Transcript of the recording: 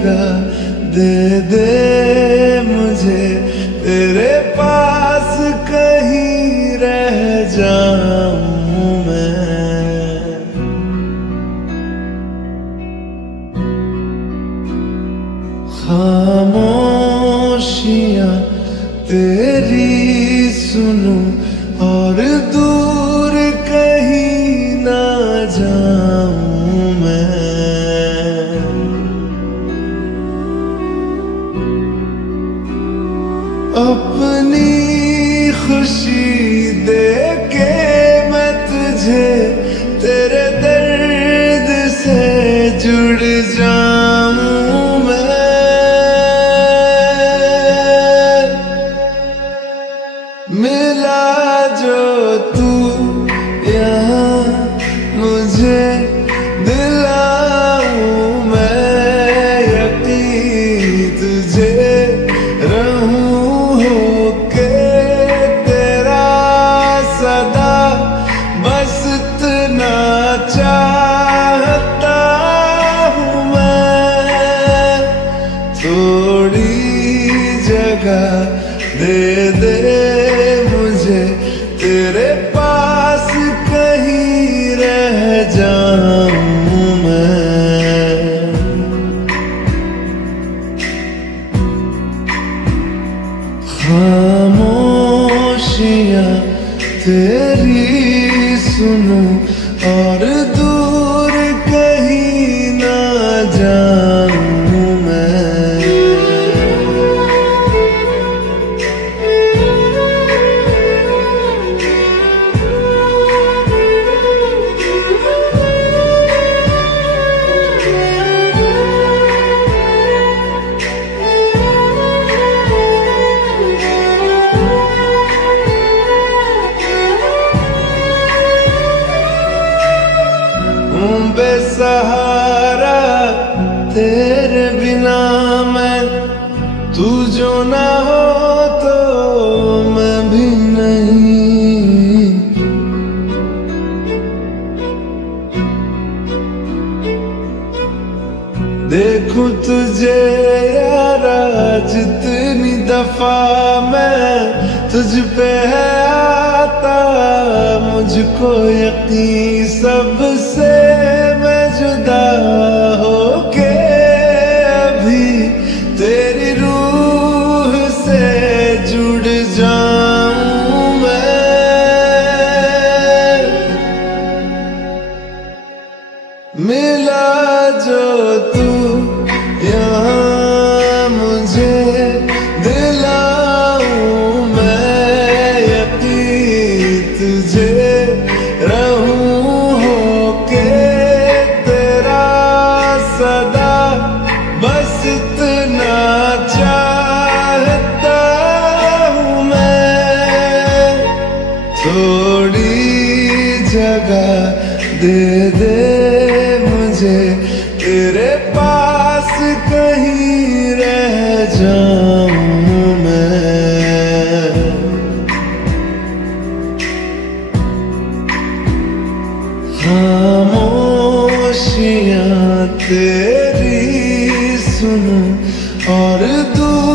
जगह दे दे मुझे, तेरे पास कहीं रह जाऊं मैं। खामोशियां तेरी सुनूं और दूर कहीं ना जाऊं मैं। अपनी खुशी दे के मैं तुझे तेरे दर्द से जुड़ जाऊं मैं। मिला जो तू यहाँ मुझे दिलाऊं मैं यकीन तुझे रहूं होके तेरा सदा, बस इतना चाहता हूँ मैं। थोड़ी जगह दे दे मुझे, तेरे पास कहीं रह जाऊं मैं। खामोशियां तेरी सुनूं और दूर कहीं ना जाऊं मैं। बेसहारा तेरे बिना मैं, तू जो ना हो तो मैं भी नहीं। देखूं तुझे यारा जितनी दफा मैं तुझ पे है आता, मुझको यकीन सबसे मैं जुदा होके अभी तेरी रूह से जुड़ जाऊं मैं। मिला जो तू यहाँ मुझे दिलाऊं मैं यकीन तुझे रहूं होके तेरा सदा, बस इतना चाहता हूँ मैं। थोड़ी जगह दे दे मुझे, तेरे पास कहीं रह जाऊं मैं। खामोशियां तेरी सुनूं और दूर